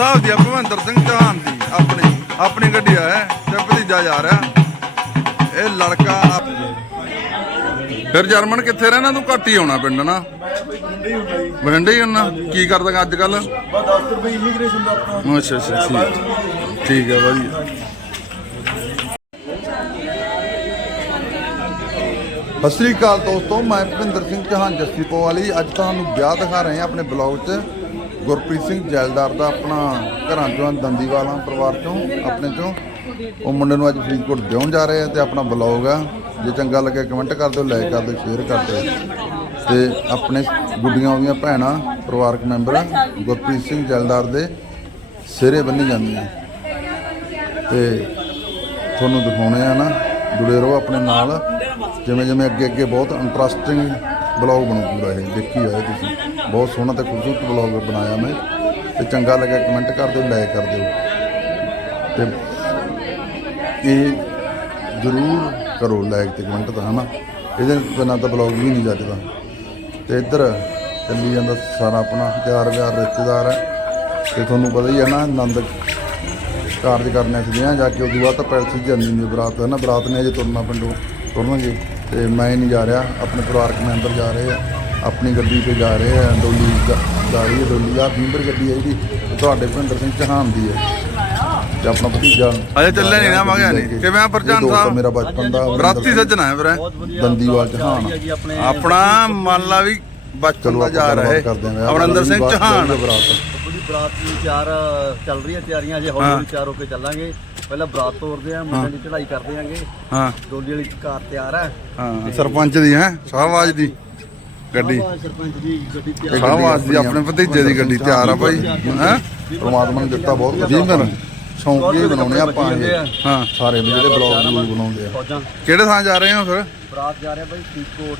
Beemer ਸਾਹਿਬ ਦੀ ਆ ਭਵਿੰਦਰ ਸਿੰਘ ਚੌਹਾਨ ਦੀ ਆਪਣੀ ਆਪਣੀ ਗੱਡੀ ਆ, ਹੈ ਤੇ ਭਤੀਜਾ ਜਾ ਰਿਹਾ ਇਹ ਲੜਕਾ ਫਿਰ ਜਰਮਨ ਕਿੱਥੇ ਰਹਿਣਾ? ਤੂੰ ਘੱਟ ਹੀ ਆਉਣਾ ਪਿੰਡ, ਨਾ? ਬਠਿੰਡੇ ਹੀ ਹੁੰਨਾ ਕੀ ਕਰਦਾ ਅੱਜ ਕੱਲ ਅੱਛਾ ਅੱਛਾ, ਠੀਕ। ਠੀਕ ਹੈ ਵਧੀਆ। ਸਤਿ ਸ੍ਰੀ ਅਕਾਲ ਦੋਸਤੋ, ਮੈਂ ਭਿੰਦਰ ਸਿੰਘ ਚੌਹਾਨ, ਜੱਸੀ ਪੋਵਾਲੀ। ਅੱਜ ਤੁਹਾਨੂੰ ਵਿਆਹ ਦਿਖਾ ਰਹੇ ਹਾਂ ਆਪਣੇ ਬਲੌਗ 'ਚ। ਗੁਰਪ੍ਰੀਤ ਸਿੰਘ ਜੈਲਦਾਰ ਦਾ ਆਪਣਾ ਘਰਾਂ ਚੋਂ, ਦੰਦੀਵਾਲਾ ਪਰਿਵਾਰ ਚੋਂ, ਆਪਣੇ ਚੋਂ। ਉਹ ਮੁੰਡੇ ਨੂੰ ਅੱਜ ਫਰੀਦਕੋਟ ਵਿਆਹੁਣ ਜਾ ਰਹੇ ਆ ਤੇ ਆਪਣਾ ਬਲੌਗ ਆ। ਜੇ ਚੰਗਾ ਲੱਗਿਆ ਕਮੈਂਟ ਕਰ ਦਿਓ ਲਾਈਕ ਕਰ ਦਿਓ ਸ਼ੇਅਰ ਕਰ ਦਿਓ। ਤੇ ਆਪਣੇ ਗੁੱਡੀਆਂ ਉਹਦੀਆਂ ਭੈਣਾਂ, ਪਰਿਵਾਰਕ ਮੈਂਬਰ ਗੁਰਪ੍ਰੀਤ ਸਿੰਘ ਜੈਲਦਾਰ ਦੇ ਸਿਰੇ ਬੰਨੀ ਜਾਂਦੀਆਂ। ਤੇ ਤੁਹਾਨੂੰ ਦਿਖਾਉਣੇ ਆ ਨਾ, ਜੁੜੇ ਰਹੋ ਆਪਣੇ ਨਾਲ। ਜਿਵੇਂ ਜਿਵੇਂ ਅੱਗੇ ਅੱਗੇ ਬਹੁਤ ਇੰਟਰਸਟਿੰਗ ਬਲੌਗ ਬਣੂ ਪੂਰਾ ਇਹ, ਦੇਖੀ ਜਾਏ ਤੁਸੀਂ। ਬਹੁਤ ਸੋਹਣਾ ਤੇ ਖੂਬਸੂਰਤ ਬਲੌਗ ਬਣਾਇਆ ਮੈਂ। ਤੇ ਚੰਗਾ ਲੱਗਿਆ ਕਮੈਂਟ ਕਰ ਦਿਓ ਲਾਈਕ ਕਰ ਦਿਓ। ਤੇ ਇਹ ਜ਼ਰੂਰ ਕਰੋ ਲਾਈਕ ਤੇ ਕਮੈਂਟ ਤਾਂ, ਹਨਾ? ਇਹਦੇ ਬਿਨਾਂ ਤਾਂ ਬਲੌਗ ਵੀ ਨਹੀਂ ਜੱਜਦਾ ਤੇ ਇੱਧਰ ਚੱਲੀ ਜਾਂਦਾ ਸਾਰਾ ਆਪਣਾ ਪਿਆਰ ਪਿਆਰ ਰਿਸ਼ਤੇਦਾਰ ਹੈ। ਤੇ ਤੁਹਾਨੂੰ ਪਤਾ ਹੀ ਹੈ ਨਾ, ਆਨੰਦ ਕਾਰਜ ਕਰਨੇ ਸੀਗੇ ਆ ਜਾ ਕੇ ਉਦੋਂ ਬਾਅਦ ਤਾਂ ਪੈਲਸ ਜਾਂਦੀ ਨਹੀਂ ਬਰਾਤ ਹੈ ਨਾ ਬਰਾਤ ਨੇ ਅਜੇ ਤੁਰਨਾ ਪਿੰਡੋਂ, ਤੁਰਨਗੇ। ਤੇ ਮੈਂ ਨਹੀਂ ਜਾ ਰਿਹਾ। ਆਪਣੇ ਪਰਿਵਾਰਕ ਮੈਂਬਰ ਜਾ ਰਹੇ ਆ। ਆਪਣੀ ਗੱਡੀ ਤੇ ਜਾ ਰਹੇ ਆ। ਡੋਲੀ ਜਾ ਜਾ ਰਹੀ ਹੈ ਡੋਲੀ। ਆ ਬੀਂਬਰ ਗੱਡੀ ਹੈ ਜਿਹੜੀ ਤੁਹਾਡੇ ਭਿੰਦਰ ਸਿੰਘ ਚੌਹਾਨ ਦੀ ਹੈ। ਤੇ ਆਪਣਾ ਭਤੀਜਾ ਅਜੇ ਚੱਲਿਆ ਨਹੀਂ ਨਾ, ਮਗਿਆ ਨਹੀਂ। ਕਿਵੇਂ ਆ ਪ੍ਰਚਾਨ ਸਾਹਿਬ? ਮੇਰਾ ਬਚਪਨ ਦਾ ਬਰਾਤੀ ਸੱਜਣਾ ਹੈ ਵੀਰੇ। ਦੰਦੀਵਾਲ ਚੌਹਾਨ। ਆਪਣੇ ਮੰਨ ਲਾ ਵੀ ਬਚਪਨ ਦਾ ਜਾ ਰਹੇ। ਕਰਦੇ ਹਾਂ। ਅਮਰਿੰਦਰ ਸਿੰਘ ਚੌਹਾਨ। ਬਰਾਤ। ਪੂਰੀ ਬਰਾਤ ਦੀ ਤਿਆਰ ਚੱਲ ਰਹੀ ਹੈ ਤਿਆਰੀਆਂ ਜੇ ਹੌਲੀ ਹੌਲੀ ਤਿਆਰ ਹੋ ਕੇ ਚੱਲਾਂਗੇ। ਪਹਿਲਾਂ ਬਰਾਤ ਤੋਰਦੇ ਆ ਮੁੰਡਿਆਂ ਦੀ ਚੜ੍ਹਾਈ ਕਰਦੇ ਆਂਗੇ। ਹਾਂ। ਡੋਲੀ ਵਾਲੀ ਕਾਰ ਤਿਆਰ ਹੈ ਹਾਂ ਸਰਪੰਚ ਦੀ ਹੈ? ਸ਼ਾਹਬਾਜ ਦੀ ਗੱਡੀ। ਆਹ ਸਰਪੰਚ ਦੀ ਗੱਡੀ ਤਿਆਰ ਇਹ ਸ਼ਾਹਬਾਜ ਦੀ ਆਪਣੀ ਭਤੀਜੇ ਦੀ ਗੱਡੀ ਤਿਆਰ ਆ ਭਾਈ ਹੈ? ਪਰਮਾਤਮਾ ਨੇ ਦਿੱਤਾ ਬਹੁਤ ਜੀ ਫਿਰ ਸ਼ੌਂਕ ਹੀ ਬਣਾਉਣੇ ਆਪਾਂ ਇਹ। ਹਾਂ। ਸਾਰੇ ਵੀ ਜਿਹੜੇ ਬਲੌਗ ਬਲੂਗ ਬਣਾਉਂਦੇ ਆ। ਫੌਜਾਂ। ਕਿਹੜੇ ਥਾਂ ਜਾ ਰਹੇ ਹੋ ਫਿਰ? ਬਰਾਤ ਜਾ ਰਿਹਾ ਬਾਈ ਫਰੀਦਕੋਟ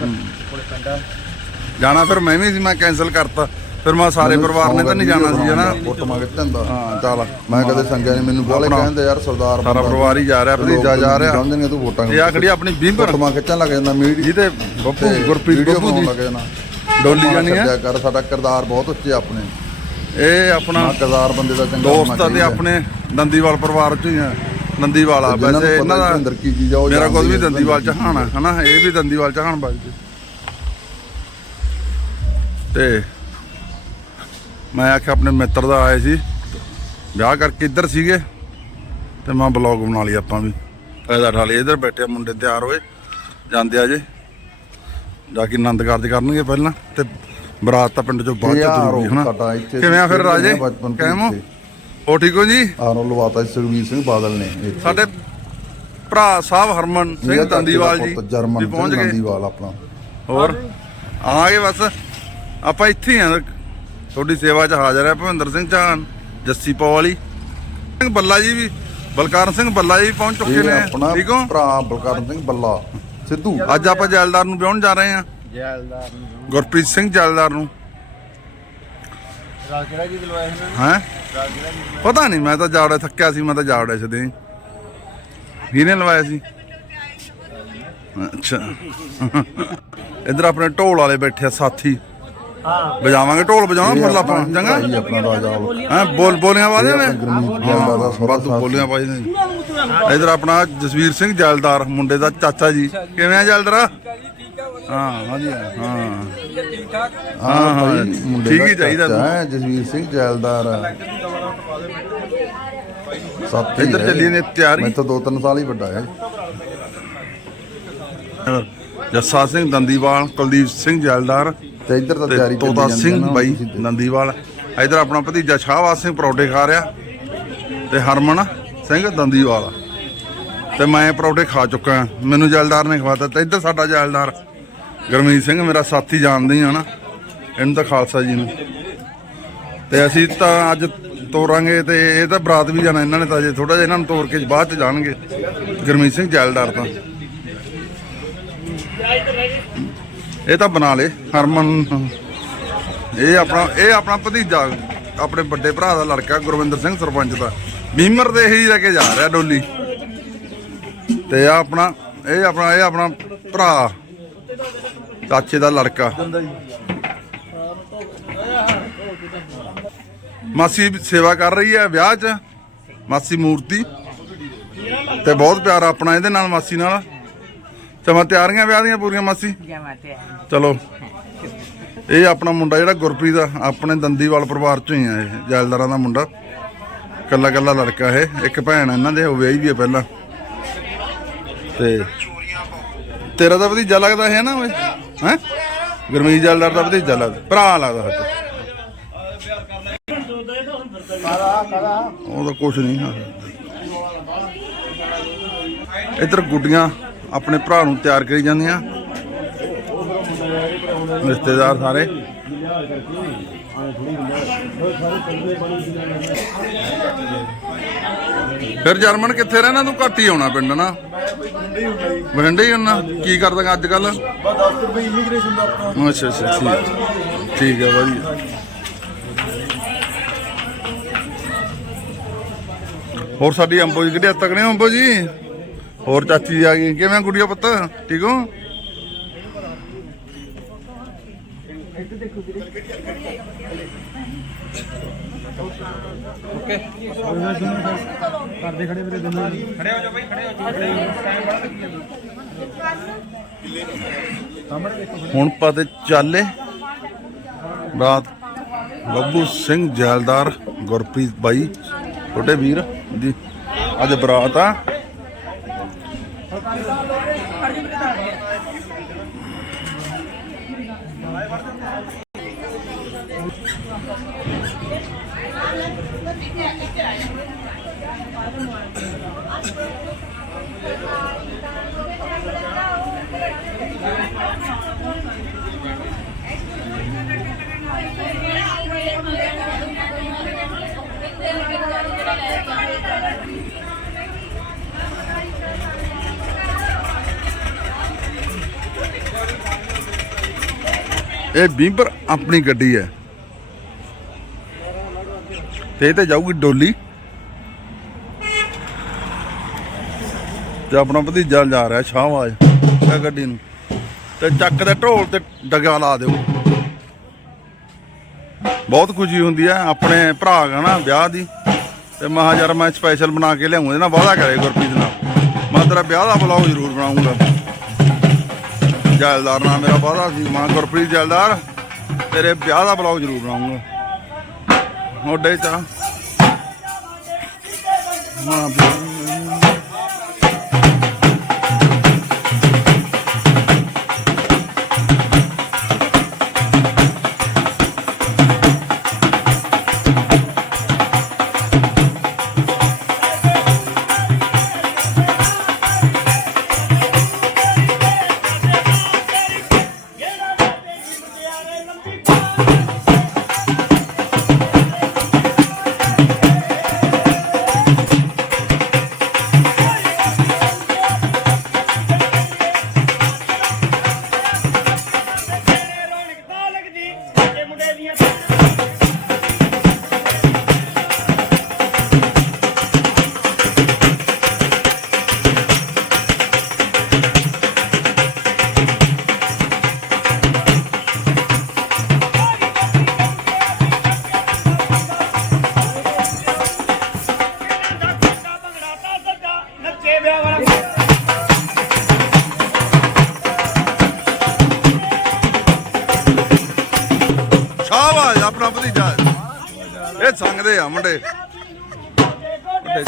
ਕੋਲੇ ਪਿੰਡ ਜਾਣਾ ਫਿਰ ਮੈਂ ਵੀ ਸੀ ਮੈਂ ਕੈਨਸਲ ਕਰਤਾ। ਫਿਰ ਮੈਂ ਸਾਰੇ ਪਰਿਵਾਰ ਨੇ ਤਾਂ ਨਹੀਂ ਜਾਣਾ ਸੀ ਹਨਾ? ਫੋਟੋ ਮੰਗ ਚੰਦਾ ਹਾਂ ਚੱਲ। ਮੈਂ ਕਦੇ ਸੰਗਿਆ ਨਹੀਂ ਮੈਨੂੰ ਬਾਲੇ ਆਪਣਾ ਕਹਿੰਦੇ ਯਾਰ ਸਰਦਾਰ ਸਾਰਾ ਪਰਿਵਾਰ ਹੀ ਜਾ ਰਿਹਾ ਭਤੀਜਾ ਜਾ ਰਿਹਾ। ਜਾਂਦੇ ਨੇ ਤੂੰ ਵੋਟਾਂ ਇਹ ਆ ਖੜੀ ਆਪਣੀ ਬੀਂਬਰ ਫੋਟੋ ਖਿੱਚਣ ਲੱਗ ਜਾਂਦਾ ਮੀਡੀਆ ਜਿਹਦੇ ਬੱਪੂ ਗੁਰਪ੍ਰੀਤ ਬੱਪੂ ਦੀ ਲੱਗ ਜਾਣਾ ਡੋਲੀ ਜਾਣੀ ਹੈ ਕਰ ਸਾਡਾ ਕਿਰਦਾਰ ਬਹੁਤ ਉੱਚੇ ਆਪਣੇ। ਇਹ ਆਪਣਾ ਕਿਰਦਾਰ ਬੰਦੇ ਦਾ ਚੰਗਾ ਹੋਣਾ ਦੋਸਤ ਆ ਤੇ। ਆਪਣੇ ਦੰਦੀਵਾਲ ਪਰਿਵਾਰ ਚ ਹੀ ਆ। ਦੰਦੀਵਾਲ ਆ ਵੈਸੇ ਇਹਨਾਂ ਦਾ ਭਿੰਦਰ ਕੀ ਚੀਜ਼ ਆ ਉਹ ਮੇਰਾ ਕੋਲ ਵੀ। ਦੰਦੀਵਾਲ ਚਹਾਣ ਆ ਹਨਾ? ਇਹ ਵੀ ਦੰਦੀਵਾਲ ਚਹਾਣ ਬਾਈ ਜੀ ਤੇ ਮੈਂ ਆਖਿਆ ਆਪਣੇ ਮਿੱਤਰ ਦਾ ਆਏ ਸੀ। ਵਿਆਹ ਕਰਕੇ ਇੱਧਰ ਸੀਗੇ। ਤੇ ਮੈਂ ਬਲੌਗ ਬਣਾ ਲਈ ਆਪਾਂ ਵੀ। ਫਾਇਦਾ ਠਾ ਲਈ ਇੱਧਰ ਬੈਠੇ ਮੁੰਡੇ ਤਿਆਰ ਹੋਏ। ਜਾਂਦੇ ਆ ਜੇ। ਜਾ ਕੇ ਆਨੰਦ ਕਾਰਜ ਕਰਨਗੇ ਪਹਿਲਾਂ। ਤੇ ਬਰਾਤ ਤਾਂ ਪਿੰਡ ਚੋਂ ਬਾਅਦ ਚ ਜ਼ਰੂਰੀ ਹਨਾ? ਕਿਵੇਂ ਆ ਫਿਰ ਰਾਜੇ? ਕਿਵੇਂ ਹੋ? ਠੀਕ ਹੋ ਜੀ? ਆਰੋ ਲਵਾਤਾ ਸੀ ਸੁਖਬੀਰ ਸਿੰਘ ਬਾਦਲ ਨੇ। ਸਾਡੇ ਭਰਾ ਸਾਹਿਬ ਹਰਮਨ ਸਿੰਘ ਦੰਦੀਵਾਲ ਜੀ। ਵੀ ਪਹੁੰਚ ਗਏ। ਦੰਦੀਵਾਲ ਆਪਣਾ। ਹੋਰ? ਆਗੇ ਬਸ। ਆਪਾਂ ਇੱਥੇ ਆ। ਤੁਹਾਡੀ ਸੇਵਾ 'ਚ ਹਾਜ਼ਰ ਹੈ ਭਵਿੰਦਰ ਸਿੰਘ ਚਾਹਨ ਜੱਸੀ ਪਵਾਲੀ। ਸਿੰਘ ਬੱਲਾ ਜੀ ਵੀ ਬਲਕਾਰ ਸਿੰਘ ਬੱਲਾ ਜੀ ਪਹੁੰਚ ਚੁੱਕੇ ਨੇ। ਆਪਣਾ ਠੀਕ ਹੋ? ਭਰਾ ਬਲਕਰਨ ਸਿੰਘ ਬੱਲਾ ਸਿੱਧੂ। ਅੱਜ ਆਪਾਂ ਜੈਲਦਾਰ ਨੂੰ ਵਿਆਹਣ ਜਾ ਰਹੇ ਹਾਂ। ਜੈਲਦਾਰ ਗੁਰਪ੍ਰੀਤ ਸਿੰਘ ਜੈਲਦਾਰ ਨੂੰ। ਰਾਜ ਕਿਹੜਾ ਜੀ ਦਿਲਵਾਇਆ ਇਹਨਾਂ ਹੈ? ਪਤਾ ਨਹੀਂ ਮੈਂ ਤਾਂ ਜਾਵੜਾ ਥੱਕਿਆ ਸੀ ਮੈਂ ਤਾਂ ਜਾਵੜਾ ਸਦੇ ਕਿਹਨੇ ਲਵਾਇਆ ਸੀ। ਅੱਛਾ। ਇਧਰ ਆਪਣੇ ਢੋਲ ਵਾਲੇ ਬੈਠੇ ਆ ਸਾਥੀ। ਵਜਾਵਾਂਗੇ ਢੋਲ ਵਜਾਉਣਾ ਫੁੱਲ ਆਪਾਂ ਭਾਈ ਚੰਗਾ? ਆਪਣਾ ਰਾਜਾ ਹਾਂ ਬੋਲ ਬੋਲੀਆਂ ਵਾਦੇ ਨੇ? ਗੁਰਮੀਤ ਜੈਲਦਾਰ ਦਾ ਸਹੁਰਾ ਵਾਧੂ ਬੋਲੀਆਂ ਪਾਈ ਨੇ। ਇਧਰ ਆਪਣਾ ਜਸਵੀਰ ਸਿੰਘ ਜੈਲਦਾਰ ਮੁੰਡੇ ਦਾ ਚਾਚਾ ਜੀ। ਕਿਵੇਂ ਆ ਜੈਲਦਾਰਾ? ਹਾਂ ਵਧੀਆ ਹਾਂ। ਹਾਂ ਭਾਈ ਠੀਕ ਹੀ ਚਾਹੀਦਾ ਹੈ ਜਸਵੀਰ ਸਿੰਘ ਜੈਲਦਾਰ ਸਾਥੀ ਇੱਧਰ। ਚੱਲੀ ਨੇ ਤਿਆਰੀ। ਮੈਂ ਤਾਂ ਦੋ ਤਿੰਨ ਸਾਲ ਹੀ ਵੱਡਾ ਹੈ। ਜੱਸਾ ਸਿੰਘ ਦੰਦੀਵਾਲ ਕੁਲਦੀਪ ਸਿੰਘ ਜੈਲਦਾਰ ਤੇ ਇੱਧਰ ਤਾਂ ਤਿਆਰੀ ਚੱਲੀ ਤੋਤਾ ਜਾਂਦੀ ਸਿੰਘ ਨਾ, ਬਾਈ ਤੁਸੀਂ ਨੰਦੀਵਾਲ। ਇਧਰ ਆਪਣਾ ਭਤੀਜਾ ਸ਼ਾਹਵਾਜ ਸਿੰਘ ਪਰੌਠੇ ਖਾ ਰਿਹਾ ਤੇ ਹਰਮਨ ਸਿੰਘ ਦੰਦੀਵਾਲ। ਤੇ ਮੈਂ ਪਰੌਠੇ ਖਾ ਚੁੱਕਾ ਹਾਂ। ਮੈਨੂੰ ਜੈਲਦਾਰ ਨੇ ਖਵਾਤਾ ਤੇ ਇੱਧਰ ਸਾਡਾ ਜੈਲਦਾਰ ਗਰਮੀਤ ਸਿੰਘ ਮੇਰਾ ਸਾਥੀ ਜਾਣਦੇ ਹੀ ਆ ਨਾ। ਇਹਨੂੰ ਤਾਂ ਖਾਲਸਾ ਜੀ ਨੂੰ। ਤੇ ਅਸੀਂ ਤਾਂ ਅੱਜ ਤੋਰਾਂਗੇ ਤੇ ਇਹ ਤਾਂ ਬਰਾਤ ਵੀ ਜਾਣਾ ਇਹਨਾਂ ਨੇ ਤਾਂ ਅਜੇ ਥੋੜਾ ਜਿਹਾ ਇਹਨਾਂ ਨੂੰ ਤੋਰ ਕੇ ਬਾਅਦ ਚ ਜਾਣਗੇ। ਗਰਮੀਤ ਸਿੰਘ ਜੈਲਦਾਰ ਤਾਂ। ਇਹ ਤਾਂ ਬਣਾ ਲੇ ਹਰਮਨ। ਇਹ ਆਪਣਾ ਇਹ ਆਪਣਾ ਭਤੀਜਾ, ਆਪਣੇ ਵੱਡੇ ਭਰਾ ਦਾ ਲੜਕਾ, ਗੁਰਵਿੰਦਰ ਸਿੰਘ ਸਰਪੰਚ ਦਾ। ਬੀਮਰ ਦੇ ਹੀ ਲੈ ਕੇ ਜਾ ਰਿਹਾ ਡੋਲੀ। ਤੇ ਆ ਆਪਣਾ ਇਹ ਆਪਣਾ ਇਹ ਆਪਣਾ ਭਰਾ, ਚਾਚੇ ਦਾ ਲੜਕਾ। ਮਾਸੀ ਸੇਵਾ ਕਰ ਰਹੀ ਹੈ ਵਿਆਹ 'ਚ, ਮਾਸੀ ਮੂਰਤੀ। ਤੇ ਬਹੁਤ ਪਿਆਰ ਆਪਣਾ ਇਹਦੇ ਨਾਲ, ਮਾਸੀ ਨਾਲ। ਤੇ ਮੈਂ ਤਿਆਰੀਆਂ ਵਿਆਹ ਦੀਆਂ ਪੂਰੀਆਂ ਮਾਸੀ? ਜਮਾ ਤੇ ਚਲੋ। ਇਹ ਆਪਣਾ ਮੁੰਡਾ ਜਿਹੜਾ ਗੁਰਪ੍ਰੀਤ ਆ ਆਪਣੇ ਦੰਦੀਵਾਲ ਪਰਿਵਾਰ ਚੋਂ ਹੀ ਆ ਇਹ ਜੈਲਦਾਰਾਂ ਦਾ ਮੁੰਡਾ। ਕੱਲਾ ਕੱਲਾ ਲੜਕਾ ਇਹ ਇੱਕ ਭੈਣ ਇਹਨਾਂ ਦੇ ਉਹ ਵਿਆਹੀ ਵੀ ਆ ਪਹਿਲਾਂ। ਤੇ ਤੇਰਾ ਤਾਂ ਭਤੀਜਾ ਲੱਗਦਾ ਹੈ ਨਾ ਓਏ ਹੈ? ਗੁਰਮੀਤ ਜੈਲਦਾਰ ਦਾ ਭਤੀਜਾ ਲੱਗਦਾ ਭਰਾ ਲੱਗਦਾ ਹੱਥ। ਉਹ ਤਾਂ ਕੁਛ ਨਹੀਂ ਇੱਧਰ ਗੁੱਡੀਆਂ ਆਪਣੇ ਭਰਾ ਨੂੰ ਤਿਆਰ ਕਰੀ ਜਾਂਦੀਆਂ। ਰਿਸ਼ਤੇਦਾਰ ਸਾਰੇ। ਫਿਰ ਜਰਮਨ ਕਿੱਥੇ ਰਹਿਣਾ? ਤੂੰ ਘੱਟ ਹੀ ਆਉਣਾ ਪਿੰਡ ਨਾ। ਬਠਿੰਡੇ ਹੀ ਹੁੰਨਾ। ਕੀ ਕਰਦਾ ਅੱਜ ਕੱਲ ਬਸ 10 ਰੁਪਏ ਇਮੀਗ੍ਰੇਸ਼ਨ ਦਾ ਆਪਣਾ ਅੱਛਾ ਅੱਛਾ, ਠੀਕ। ਠੀਕ ਹੈ ਵਧੀਆ। ਹੋਰ ਸਾਡੀ ਅੰਬੋ ਜੀ ਕਿਹੜੇ ਤਕੜੇ ਹੋ ਅੰਬੋ ਜੀ? ਹੋਰ ਚਾਚੀ ਜੀ ਆ ਗਈ। ਕਿਵੇਂ ਗੁੜੀਆ ਪੁੱਤ? ਠੀਕ ਹੋ? ਕਰਦੇ ਖੜੇ ਮੇਰੇ ਦੋਨੋਂ ਹੁਣ ਪਤੇ ਚਾਲੇ। ਰਾਤ ਬੱਬੂ ਸਿੰਘ ਜੈਲਦਾਰ ਗੁਰਪ੍ਰੀਤ ਬਾਈ, ਛੋਟੇ ਵੀਰ ਜੀ ਅੱਜ ਬਰਾਤ ਆ। ఒకసారి ਇਹ ਬੀਬਰ ਆਪਣੀ ਗੱਡੀ ਹੈ। ਤੇ ਇਹ ਤੇ ਜਾਊਗੀ ਡੋਲੀ। ਤੇ ਆਪਣਾ ਭਤੀਜਾ ਜਾ ਰਿਹਾ ਸ਼ਾਹਵਾਜ ਇਹ ਗੱਡੀ ਨੂੰ। ਤੇ ਚੱਕ ਦੇ ਢੋਲ ਤੇ ਡਗਾ ਲਾ ਦਿਓ। ਬਹੁਤ ਖੁਸ਼ੀ ਹੁੰਦੀ ਹੈ, ਆਪਣੇ ਭਰਾ ਦਾ ਨਾ ਵਿਆਹ ਦੀ। ਤੇ ਮਹਾ ਯਾਰ ਮੈਂ ਸਪੈਸ਼ਲ ਬਣਾ ਕੇ ਲਿਆਉਂਗਾ ਨਾ ਵਾਅਦਾ ਕਰੇ ਗੁਰਪ੍ਰੀਤ ਨਾਲ। ਮੈਂ ਤੇਰਾ ਵਿਆਹ ਦਾ ਬਲੌਗ ਜ਼ਰੂਰ ਬਣਾਉਂਗਾ। ਜੈਲਦਾਰ ਨਾਲ ਮੇਰਾ ਵਾਅਦਾ ਸੀ, ਮਾਂ ਗੁਰਪ੍ਰੀਤ ਜੈਲਦਾਰ। ਤੇਰੇ ਵਿਆਹ ਦਾ ਬਲੌਗ ਜ਼ਰੂਰ ਬਣਾਉਂਗਾ। ਮੋਢੇ ਚਾ ਮਾਂ ਰੌਣਕ ਵਿਆਹ ਵਾਲਾ ਸ਼ਾਬਾਸ਼ ਆਪਣਾ ਭਤੀਜਾ। ਇਹ ਸੰਗਦੇ ਆ ਮੁੰਡੇ। ਵੱਡੇ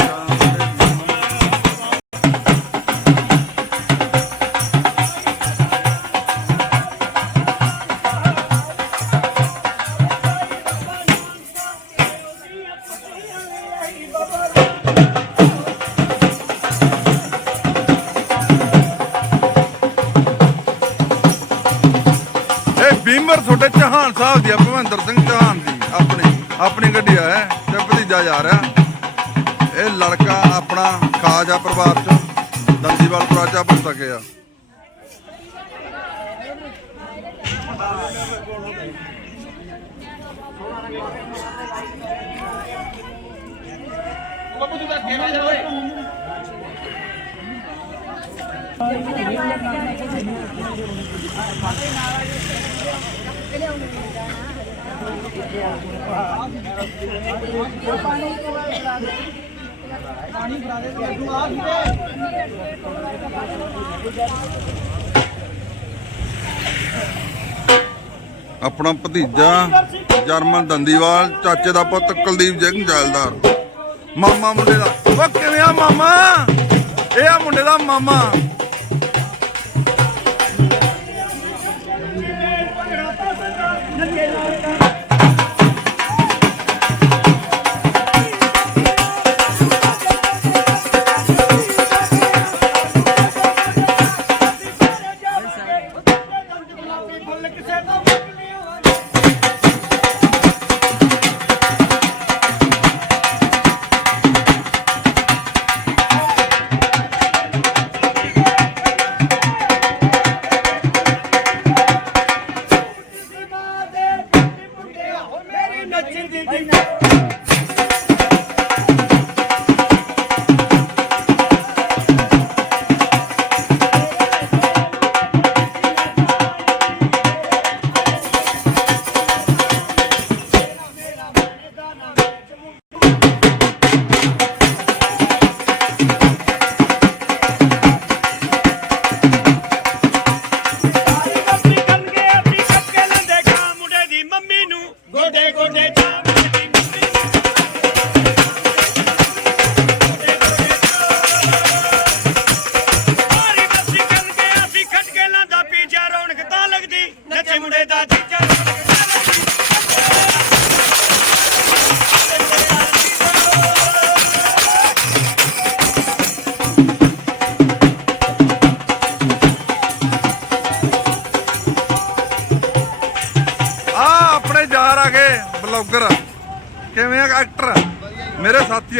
ਛੋਟੇ ਚਹਾਨ ਸਾਹਿਬ ਦੀ ਆ, ਭਵਿੰਦਰ ਸਿੰਘ ਚਹਾਨ ਦੀ, ਆਪਣੀ ਆਪਣੀ ਗੱਡੀ ਆ ਤੇ ਭਤੀਜਾ ਜਾ ਰਿਹਾ। ਇਹ ਲੜਕਾ ਆਪਣਾ ਖਾਜਾ ਪਰਿਵਾਰ ਚ, ਦੰਦੀਵਾਲ ਪ੍ਰਾਚਾ ਬਣ ਸਕਿਆ ਬੱਬੂ ਤੂੰ ਤਾਂ ਕਿਵੇਂ ਜਾ ਓਏ ਸਾਡੇ ਨਾਲ ਆ। ਜੀ ਆਪਣਾ ਭਤੀਜਾ ਜਰਮਨ ਦੰਦੀਵਾਲ, ਚਾਚੇ ਦਾ ਪੁੱਤ ਕੁਲਦੀਪ ਸਿੰਘ ਜੈਲਦਾਰ। ਮਾਮਾ ਮੁੰਡੇ ਦਾ। ਉਹ ਕਿਵੇਂ ਆ ਮਾਮਾ? ਇਹ ਆ ਮੁੰਡੇ ਦਾ ਮਾਮਾ। ਫੁੱਲ ਕਿਸੇ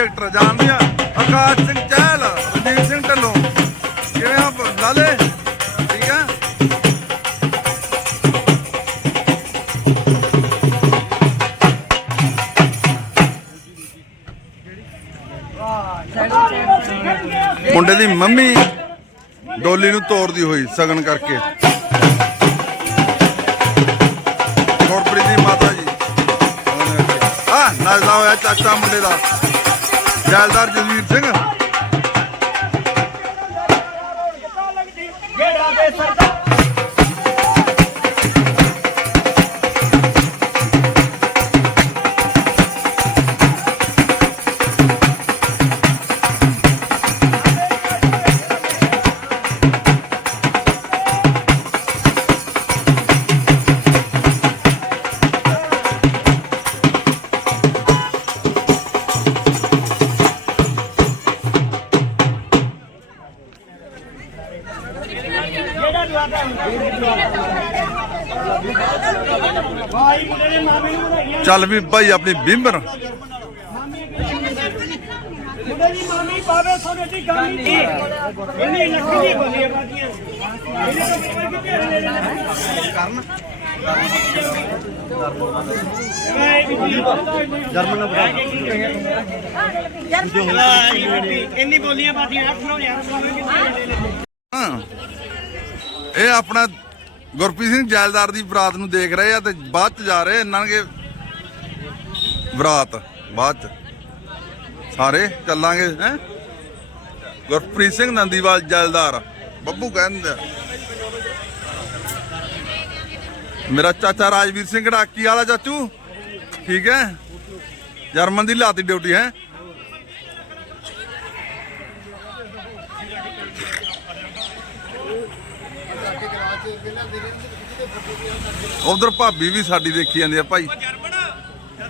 ਮੇਰੇ ਸਾਥੀ ਜਾਣਦੇ ਆ ਆਕਾਸ਼ ਸਿੰਘ ਚਹਿਲ, ਰਣਜੀਤ ਸਿੰਘ ਢੱਲੋਂ। ਕਿਵੇਂ ਆ ਲਾਲੇ? ਠੀਕ ਆ? ਮੁੰਡੇ ਦੀ ਮੰਮੀ ਡੋਲੀ ਨੂੰ ਤੋੜਦੀ ਹੋਈ, ਸਗਨ ਕਰਕੇ। ਗੁਰਪ੍ਰੀਤ ਦੀ ਮਾਤਾ ਜੀ। ਆ ਨੱਚਦਾ ਹੋਇਆ ਚਾਚਾ ਮੁੰਡੇ ਦਾ। ਜੈਲਦਾਰ ਜਸਵੀਰ ਸਿੰਘ। ਚੱਲ ਵੀ ਭਾਈ ਆਪਣੀ ਬਿੰਬਰ। ਮੁੰਡੇ ਦੀ ਮਾਮੀ ਪਾਵੇ ਸੋਨੇ ਦੀ ਗੱਲ ਨਹੀਂ ਇਹਨੇ ਲੱਕੀ ਦੀ ਬੋਲੀ ਬਾਦੀਆਂ ਇਹਨੇ ਤਾਂ ਪੇਪਰ ਕਿੱਥੇ ਲੈ ਲੈ ਲੈ ਇਹ ਆਪਣਾ ਗੁਰਪ੍ਰੀਤ ਸਿੰਘ ਜੈਲਦਾਰ ਦੀ ਬਰਾਤ ਨੂੰ ਦੇਖ ਰਹੇ ਆ ਤੇ ਬਾਅਦ ਚ ਜਾ ਰਹੇ ਇਹਨਾਂ ਕੇ ਬਰਾਤ, ਬਾਅਦ ਚ। ਸਾਰੇ ਚੱਲਾਂਗੇ, ਹੈ? ਗੁਰਪ੍ਰੀਤ ਸਿੰਘ ਨੰਦੀਵਾਲ ਜਲਦਾਰ। ਬੱਬੂ ਕਹਿੰਦੇ ਆ। ਮੇਰਾ ਚਾਚਾ ਰਾਜਵੀਰ ਸਿੰਘ ਢਾਕੀ ਵਾਲਾ ਚਾਚੂ। ਠੀਕ ਹੈ? ਜਰਮਨ ਦੀ ਲਾਤੀ ਡਿਊਟੀ, ਹੈ? ਉਧਰ ਭਾਬੀ ਵੀ ਸਾਡੀ ਦੇਖੀ ਜਾਂਦੀ ਆ ਭਾਈ।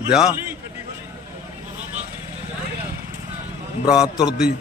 ਜਾ। ਬਰਾਤ ਤੁਰਦੀ।